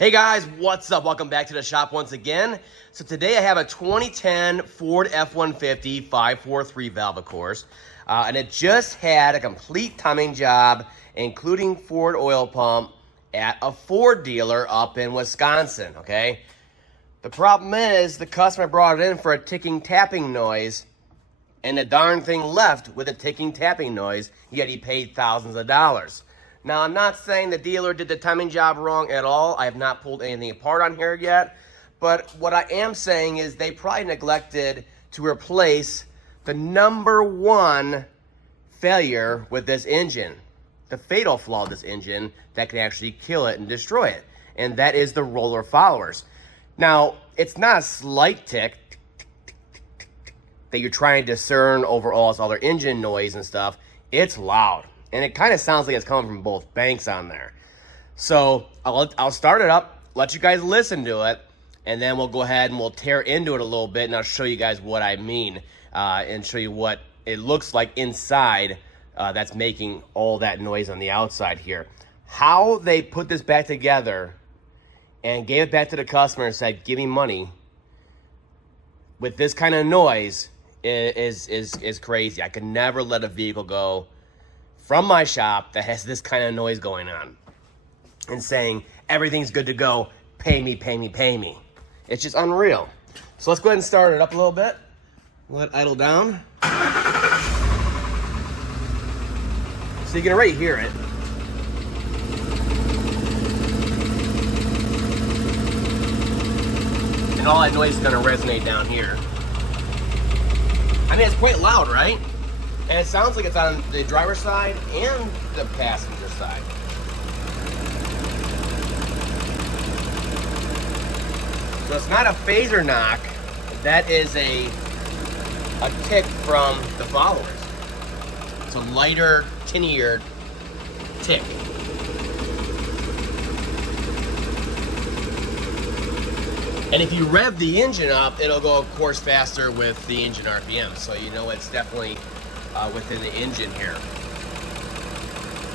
Hey guys, what's up? Welcome back to the shop once again. So today I have a 2010 Ford F-150 543 valve, of course. And it just had a complete timing job, including Ford oil pump, at a Ford dealer up in Wisconsin, okay? The problem is the customer brought it in for a ticking tapping noise, and the darn thing left with a ticking tapping noise, yet he paid thousands of dollars. Now, I'm not saying the dealer did the timing job wrong at all. I have not pulled anything apart on here yet. But what I am saying is they probably neglected to replace the #1 failure with this engine, the fatal flaw of this engine that can actually kill it and destroy it. And that is the roller followers. Now, it's not a slight tick that you're trying to discern over all this other engine noise and stuff. It's loud. And it kind of sounds like it's coming from both banks on there. So I'll start it up, let you guys listen to it, and then we'll go ahead and we'll tear into it a little bit, and I'll show you guys what I mean and show you what it looks like inside that's making all that noise on the outside here. How they put this back together and gave it back to the customer and said, give me money with this kind of noise is crazy. I could never let a vehicle go from my shop that has this kind of noise going on and saying everything's good to go, pay me, pay me, pay me. It's just unreal. So let's go ahead and start it up a little bit. Let it idle down. So you can already hear it. And all that noise is going to resonate down here. I mean, it's quite loud, right? And it sounds like it's on the driver's side and the passenger side. So it's not a phaser knock. That is a tick from the followers. It's a lighter, tinier tick. And if you rev the engine up, it'll go, of course, faster with the engine RPM. So you know it's definitely within the engine here.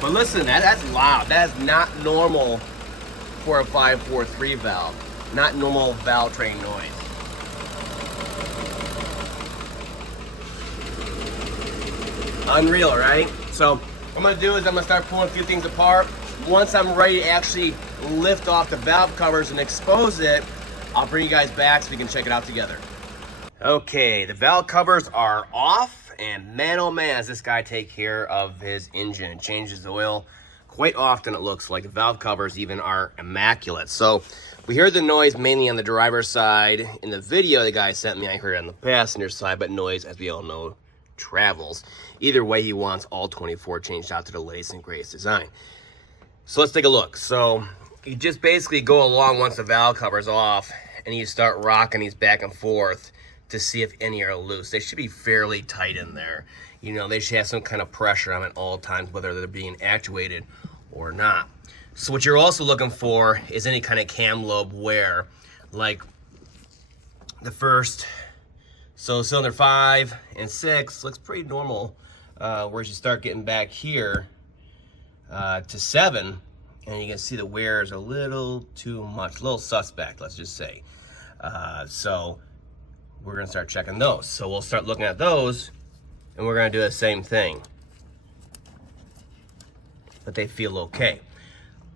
But listen, that's loud. That is not normal for a 543 valve. Not normal valve train noise. Unreal, right? So what I'm gonna do is I'm gonna start pulling a few things apart. Once I'm ready to actually lift off the valve covers and expose it, I'll bring you guys back so we can check it out together. Okay, the valve covers are off. And man, oh man, does this guy take care of his engine and changes the oil quite often. It looks like the valve covers even are immaculate. So we heard the noise mainly on the driver's side. In the video the guy sent me, I heard it on the passenger side, but noise, as we all know, travels. Either way, he wants all 24 changed out to the latest and greatest design. So let's take a look. So you just basically go along once the valve cover's off and you start rocking these back and forth to see if any are loose. They should be fairly tight in there. You know, they should have some kind of pressure on at all times, whether they're being actuated or not. So what you're also looking for is any kind of cam lobe wear, like the first, so cylinder 5 and 6 looks pretty normal, whereas you start getting back here to 7, and you can see the wear is a little too much, a little suspect, let's just say. So we're gonna start checking those. So we'll start looking at those and we're gonna do the same thing. But they feel okay.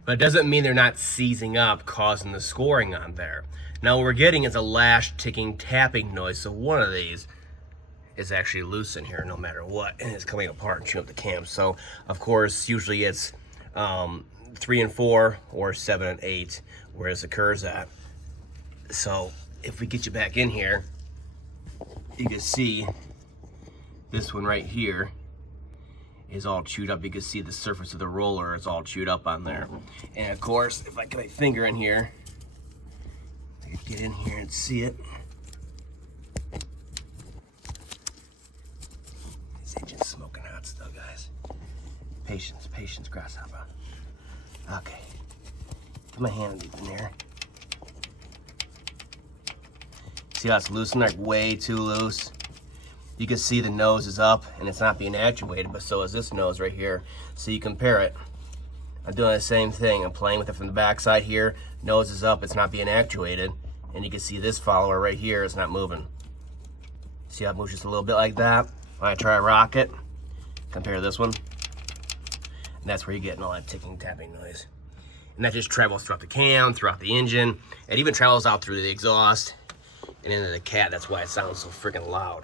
But it doesn't mean they're not seizing up, causing the scoring on there. Now what we're getting is a lash ticking tapping noise. So one of these is actually loose in here no matter what, and it's coming apart and chewing up the cam. So of course, usually it's 3 and 4 or 7 and 8 where this occurs at. So if we get you back in here, you can see this one right here is all chewed up. You can see the surface of the roller is all chewed up on there. And of course, if I get my finger in here, I can get in here and see it. This engine's smoking hot still, guys. Patience, patience, grasshopper. Okay, put my hand deep in there. See how it's loosened, like way too loose? You can see the nose is up and it's not being actuated, but so is this nose right here. So you compare it. I'm doing the same thing. I'm playing with it from the back side here. Nose is up, it's not being actuated. And you can see this follower right here is not moving. See how it moves just a little bit like that? When I try to rock it, compare to this one. And that's where you're getting all that ticking, tapping noise. And that just travels throughout the cam, throughout the engine. It even travels out through the exhaust and into the cat. That's why it sounds so freaking loud.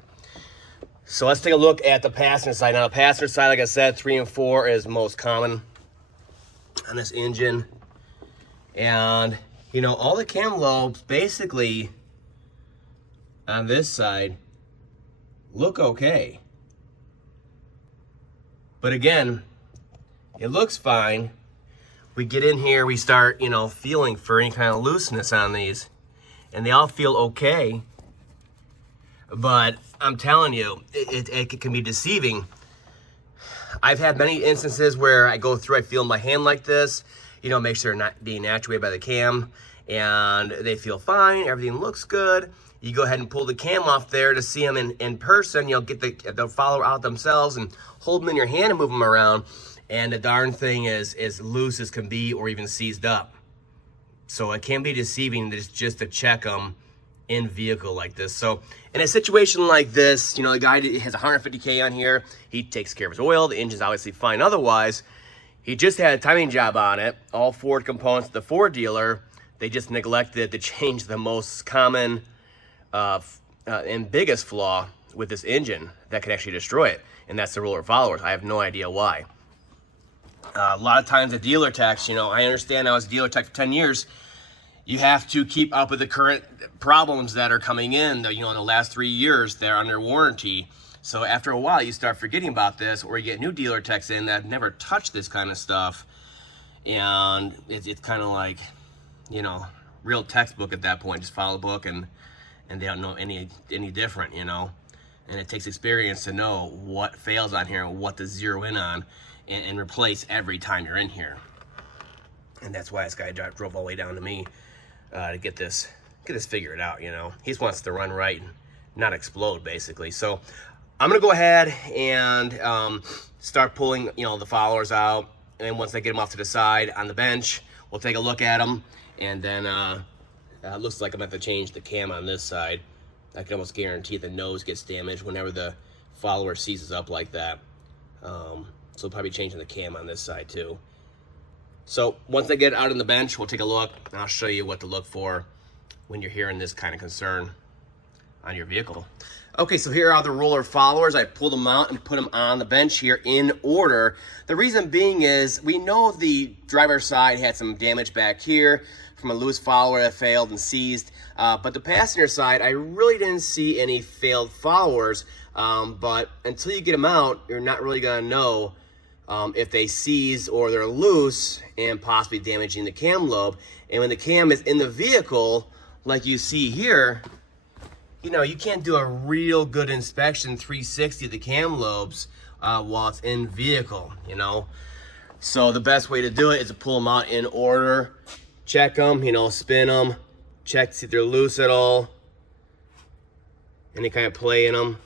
So let's take a look at the passenger side. Now the passenger side, like I said, 3 and 4 is most common on this engine. And, you know, all the cam lobes basically on this side look okay. But again, it looks fine. We get in here, we start, you know, feeling for any kind of looseness on these, and they all feel okay. But I'm telling you, it can be deceiving. I've had many instances where I go through, I feel my hand like this, you know, make sure they're not being actuated by the cam, and they feel fine, everything looks good. You go ahead and pull the cam off there to see them in person, you know, get the follower out themselves and hold them in your hand and move them around. And the darn thing is as loose as can be or even seized up. So it can be deceiving just to check them in vehicle like this. So in a situation like this, you know, the guy has 150K on here. He takes care of his oil. The engine's obviously fine otherwise. He just had a timing job on it. All Ford components, the Ford dealer, they just neglected to change the most common and biggest flaw with this engine that could actually destroy it. And that's the roller followers. I have no idea why. A lot of times the dealer techs, you know, I understand I was a dealer tech for 10 years. You have to keep up with the current problems that are coming in, you know, in the last 3 years, they're under warranty. So after a while, you start forgetting about this, or you get new dealer techs in that never touched this kind of stuff. And it's kind of like, you know, real textbook at that point. Just follow the book and they don't know any different, you know. And it takes experience to know what fails on here and what to zero in on and replace every time you're in here. And that's why this guy drove all the way down to me to get this figured out, you know. He just wants to run right and not explode, basically. So I'm gonna go ahead and start pulling, you know, the followers out. And once I get them off to the side on the bench, we'll take a look at them. And then it looks like I'm gonna have to change the cam on this side. I can almost guarantee the nose gets damaged whenever the follower seizes up like that. So probably changing the cam on this side too. So once I get out on the bench, we'll take a look and I'll show you what to look for when you're hearing this kind of concern on your vehicle. Okay, so here are the roller followers. I pulled them out and put them on the bench here in order. The reason being is we know the driver's side had some damage back here from a loose follower that failed and seized. But the passenger side, I really didn't see any failed followers. But until you get them out, you're not really gonna know if they seize or they're loose and possibly damaging the cam lobe. And when the cam is in the vehicle, like you see here, you know, you can't do a real good inspection 360 of the cam lobes while it's in vehicle, you know. So the best way to do it is to pull them out in order, check them, you know, spin them, check to see if they're loose at all, any kind of play in them.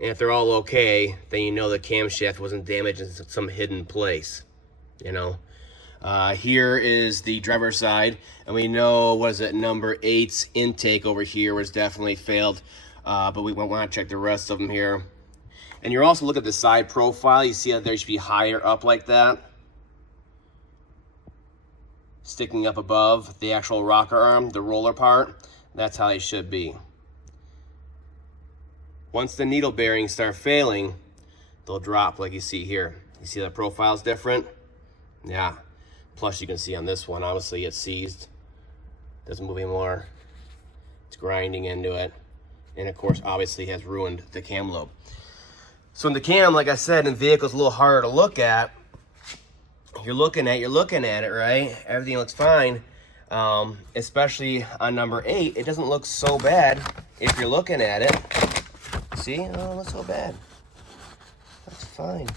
And if they're all okay, then you know the camshaft wasn't damaged in some hidden place, you know. Here is the driver's side, and we know, what is it, number 8's intake over here was definitely failed, but we want to check the rest of them here. And you're also looking at the side profile. You see that there should be higher up like that, sticking up above the actual rocker arm, the roller part. That's how they should be. Once the needle bearings start failing, they'll drop like you see here. You see that profile's different? Yeah. Plus you can see on this one, obviously it's seized. Doesn't move anymore. It's grinding into it. And of course, obviously has ruined the cam lobe. So in the cam, like I said, in vehicles a little harder to look at. You're looking at it, right? Everything looks fine. Especially on number 8, it doesn't look so bad if you're looking at it. See, oh, it don't look so bad. That's fine.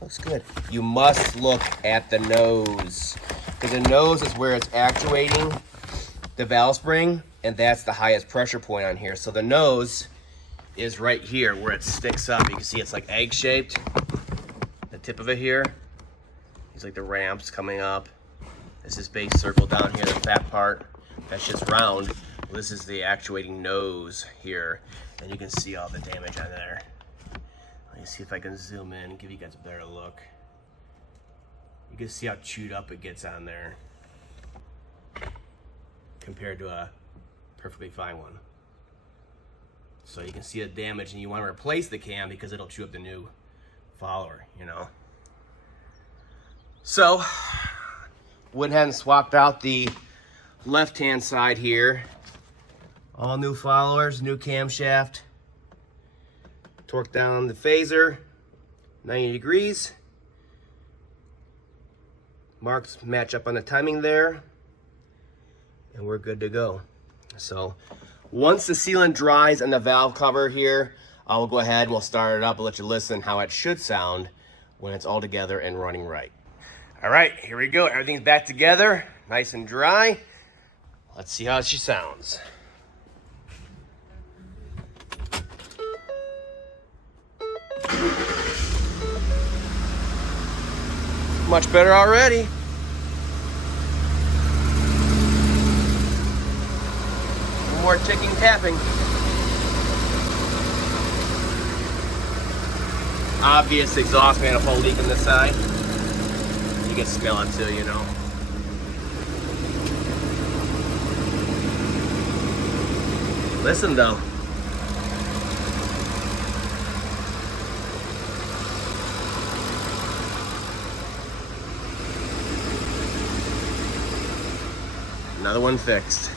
Looks good. You must look at the nose, because the nose is where it's actuating the valve spring, and that's the highest pressure point on here. So the nose is right here where it sticks up. You can see it's like egg-shaped, the tip of it here. These like the ramps coming up. This is base circle down here, the fat part. That's just round. Well, this is the actuating nose here. And you can see all the damage on there. Let me see if I can zoom in and give you guys a better look. You can see how chewed up it gets on there compared to a perfectly fine one. So you can see the damage, and you want to replace the cam because it'll chew up the new follower, you know. So went ahead and swapped out the left-hand side here. All new followers, new camshaft. Torque down the phaser, 90 degrees. Marks match up on the timing there, and we're good to go. So once the sealant dries on the valve cover here, I'll go ahead and we'll start it up and let you listen how it should sound when it's all together and running right. All right, here we go. Everything's back together, nice and dry. Let's see how she sounds. Much better already. More ticking, tapping. Obvious exhaust manifold leak on this side. You can smell it too, you know. Listen though. Another one fixed.